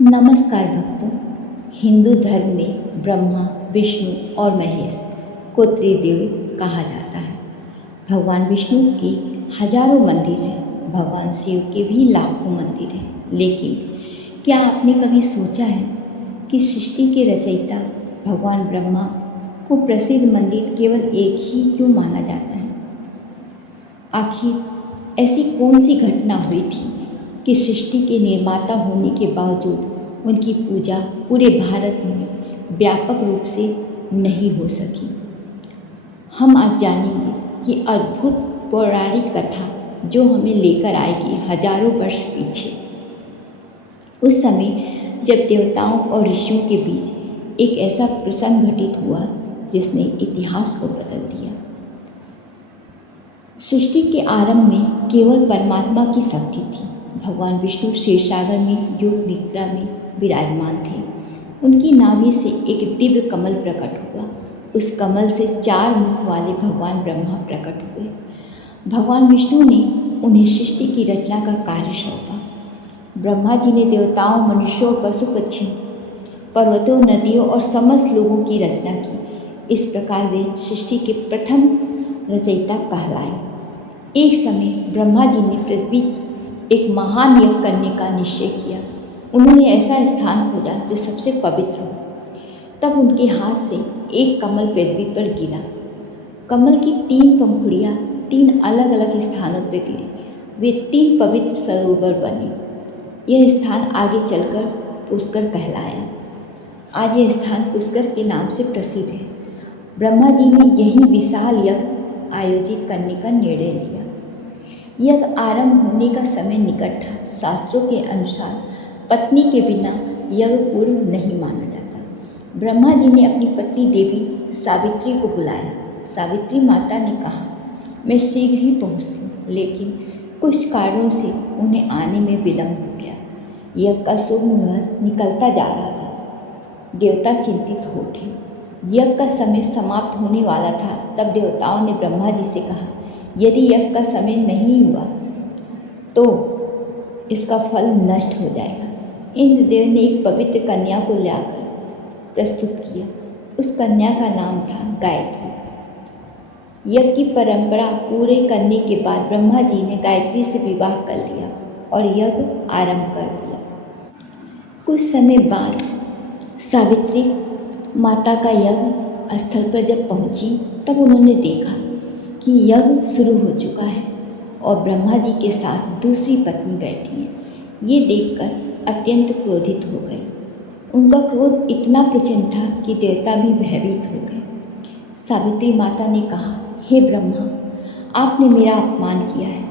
नमस्कार भक्तों। हिंदू धर्म में ब्रह्मा, विष्णु और महेश को त्रिदेव कहा जाता है। भगवान विष्णु के हजारों मंदिर हैं, भगवान शिव के भी लाखों मंदिर हैं। लेकिन क्या आपने कभी सोचा है कि सृष्टि के रचयिता भगवान ब्रह्मा को प्रसिद्ध मंदिर केवल एक ही क्यों माना जाता है? आखिर ऐसी कौन सी घटना हुई थी कि सृष्टि के निर्माता होने के बावजूद उनकी पूजा पूरे भारत में व्यापक रूप से नहीं हो सकी? हम आज जानेंगे कि अद्भुत पौराणिक कथा जो हमें लेकर आएगी हजारों वर्ष पीछे, उस समय जब देवताओं और ऋषियों के बीच एक ऐसा प्रसंग घटित हुआ जिसने इतिहास को बदल दिया। सृष्टि के आरंभ में केवल परमात्मा की शक्ति थी। भगवान विष्णु क्षीरसागर में योग निद्रा में विराजमान थे। उनकी नाभि से एक दिव्य कमल प्रकट हुआ। उस कमल से 4 मुख वाले भगवान ब्रह्मा प्रकट हुए। भगवान विष्णु ने उन्हें सृष्टि की रचना का कार्य सौंपा। ब्रह्मा जी ने देवताओं, मनुष्यों, पशु पक्षियों, पर्वतों, नदियों और समस्त लोगों की रचना की। इस प्रकार वे सृष्टि के प्रथम रचयिता कहलाए। एक समय ब्रह्मा जी ने पृथ्वी की एक महान यज्ञ करने का निश्चय किया। उन्होंने ऐसा स्थान खोजा जो सबसे पवित्र हो। तब उनके हाथ से एक कमल पृथ्वी पर गिरा। कमल की 3 पंखुड़ियाँ 3 अलग अलग स्थानों पर गिरी। वे 3 पवित्र सरोवर बने। यह स्थान आगे चलकर पुष्कर कहलाया। आज यह स्थान पुष्कर के नाम से प्रसिद्ध है। ब्रह्मा जी ने यही विशाल यज्ञ आयोजित करने का निर्णय लिया। यज्ञ आरंभ होने का समय निकट था। शास्त्रों के अनुसार पत्नी के बिना यज्ञ पूर्ण नहीं माना जाता। ब्रह्मा जी ने अपनी पत्नी देवी सावित्री को बुलाया। सावित्री माता ने कहा, मैं शीघ्र ही पहुँचती हूँ, लेकिन कुछ कारणों से उन्हें आने में विलम्ब हो गया। यज्ञ का शुभ मुहूर्त निकलता जा रहा था। देवता चिंतित हो उठे। यज्ञ का समय समाप्त होने वाला था। तब देवताओं ने ब्रह्मा जी से कहा, यदि यज्ञ का समय नहीं हुआ तो इसका फल नष्ट हो जाएगा। इंद्रदेव ने एक पवित्र कन्या को लाकर प्रस्तुत किया। उस कन्या का नाम था गायत्री। यज्ञ की परंपरा पूरे करने के बाद ब्रह्मा जी ने गायत्री से विवाह कर लिया और यज्ञ आरंभ कर दिया। कुछ समय बाद सावित्री माता का यज्ञ स्थल पर जब पहुंची, तब उन्होंने देखा कि यज्ञ शुरू हो चुका है और ब्रह्मा जी के साथ दूसरी पत्नी बैठी है। ये देखकर अत्यंत क्रोधित हो गए। उनका क्रोध इतना प्रचंड था कि देवता भी भयभीत हो गए। सावित्री माता ने कहा, हे ब्रह्मा, आपने मेरा अपमान किया है।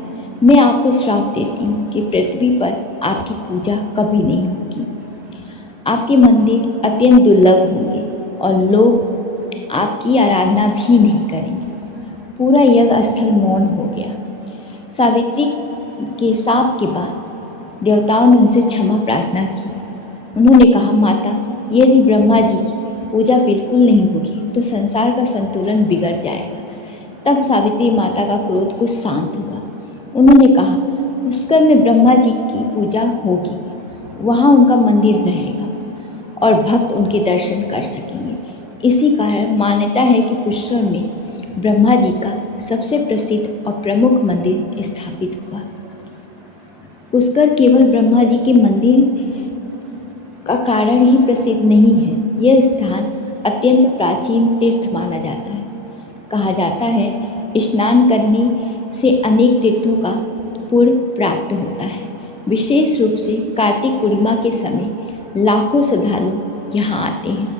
मैं आपको श्राप देती हूँ कि पृथ्वी पर आपकी पूजा कभी नहीं होगी। आपके मंदिर अत्यंत दुर्लभ होंगे और लोग आपकी आराधना भी नहीं करेंगे। पूरा यज्ञ स्थल मौन हो गया। सावित्री के शाप के बाद देवताओं ने उनसे क्षमा प्रार्थना की। उन्होंने कहा, माता, यदि ब्रह्मा जी की पूजा बिल्कुल नहीं होगी तो संसार का संतुलन बिगड़ जाएगा। तब सावित्री माता का क्रोध कुछ शांत हुआ। उन्होंने कहा, पुष्कर में ब्रह्मा जी की पूजा होगी, वहाँ उनका मंदिर रहेगा और भक्त उनके दर्शन कर सकेंगे। इसी कारण मान्यता है कि पुष्कर में ब्रह्मा जी का सबसे प्रसिद्ध और प्रमुख मंदिर स्थापित हुआ। पुष्कर केवल ब्रह्मा जी के मंदिर का कारण ही प्रसिद्ध नहीं है, यह स्थान अत्यंत प्राचीन तीर्थ माना जाता है। कहा जाता है, स्नान करने से अनेक तीर्थों का पुण्य प्राप्त होता है। विशेष रूप से कार्तिक पूर्णिमा के समय लाखों श्रद्धालु यहाँ आते हैं।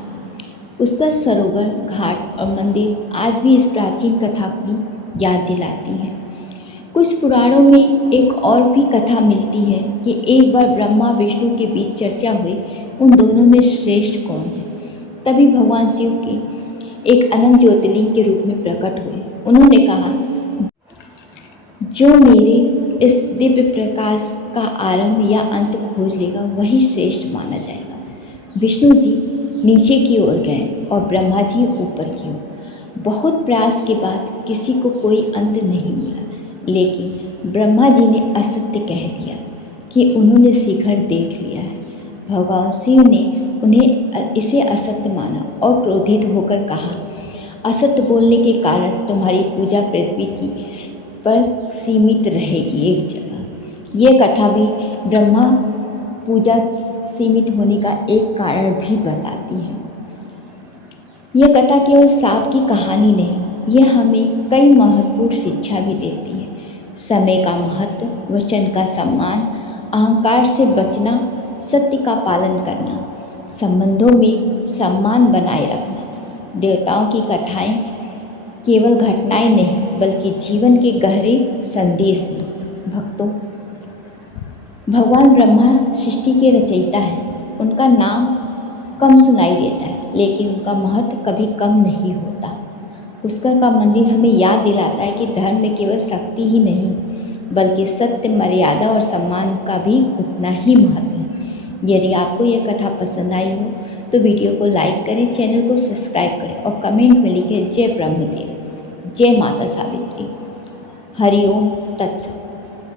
पुष्कर सरोवर, घाट और मंदिर आज भी इस प्राचीन कथा की याद दिलाती हैं। कुछ पुराणों में एक और भी कथा मिलती है कि एक बार ब्रह्मा विष्णु के बीच चर्चा हुई, उन दोनों में श्रेष्ठ कौन है। तभी भगवान शिव के एक अनंत ज्योतिर्लिंग के रूप में प्रकट हुए। उन्होंने कहा, जो मेरे इस दिव्य प्रकाश का आरंभ या अंत खोज लेगा वही श्रेष्ठ माना जाएगा। विष्णु जी नीचे की ओर गए और ब्रह्मा जी ऊपर की ओर। बहुत प्रयास के बाद किसी को कोई अंत नहीं मिला, लेकिन ब्रह्मा जी ने असत्य कह दिया कि उन्होंने शिखर देख लिया है। भगवान शिव ने उन्हें इसे असत्य माना और क्रोधित होकर कहा, असत्य बोलने के कारण तुम्हारी पूजा पृथ्वी की पर सीमित रहेगी एक जगह। ये कथा भी ब्रह्मा पूजा सीमित होने का एक कारण भी बताती है। यह कथा केवल सांप की कहानी नहीं, यह हमें कई महत्वपूर्ण शिक्षा भी देती है। समय का महत्व, वचन का सम्मान, अहंकार से बचना, सत्य का पालन करना, संबंधों में सम्मान बनाए रखना। देवताओं की कथाएं केवल घटनाएं नहीं बल्कि जीवन के गहरे संदेश हैं। भक्तों, भगवान ब्रह्मा सृष्टि के रचयिता हैं। उनका नाम कम सुनाई देता है लेकिन उनका महत्व कभी कम नहीं होता। पुष्कर का मंदिर हमें याद दिलाता है कि धर्म में केवल शक्ति ही नहीं बल्कि सत्य, मर्यादा और सम्मान का भी उतना ही महत्व है। यदि आपको यह कथा पसंद आई हो तो वीडियो को लाइक करें, चैनल को सब्सक्राइब करें और कमेंट में लिखें जय ब्रह्मदेव, जय माता सावित्री। हरिओम तत्सत।